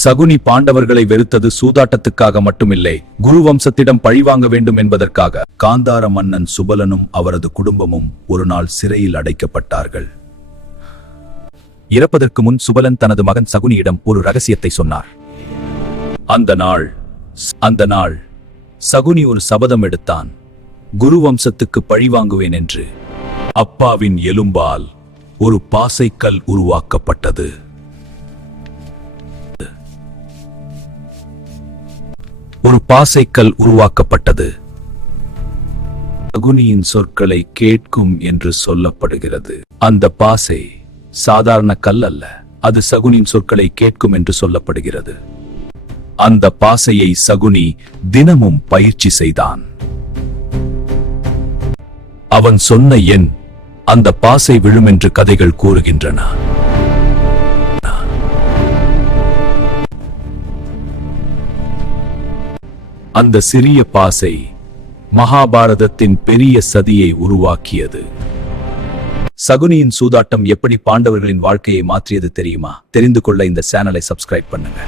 சகுனி பாண்டவர்களை வெறுத்தது சூதாட்டத்துக்காக மட்டுமில்லை, குரு வம்சத்திடம் பழிவாங்க வேண்டும் என்பதற்காக. காந்தார மன்னன் சுபலனும் அவரது குடும்பமும் ஒரு நாள் சிறையில் அடைக்கப்பட்டார்கள். இறப்பதற்கு முன் சுபலன் தனது மகன் சகுனியிடம் ஒரு ரகசியத்தை சொன்னார். அந்த நாள் சகுனி ஒரு சபதம் எடுத்தான், குரு வம்சத்துக்கு பழிவாங்குவேன் என்று. அப்பாவின் எலும்பால் ஒரு பாசைக்கல் உருவாக்கப்பட்டது. சகுனியின் சொற்களை கேட்கும் என்று சொல்லப்படுகிறது. அந்த பாசை சாதாரண கல் அல்ல, அது சகுனியின் சொற்களை கேட்கும் என்று சொல்லப்படுகிறது. அந்த பாசையை சகுனி தினமும் பயிற்சி செய்தான். அவன் சொன்ன எண் அந்த பாசை விழும் என்று கதைகள் கூறுகின்றன. அந்த சிறிய பாசை மகாபாரதத்தின் பெரிய சதியை உருவாக்கியது. சகுனியின் சூதாட்டம் எப்படி பாண்டவர்களின் வாழ்க்கையை மாற்றியது தெரியுமா? தெரிந்து கொள்ள இந்த சேனலை சப்ஸ்கிரைப் பண்ணுங்க.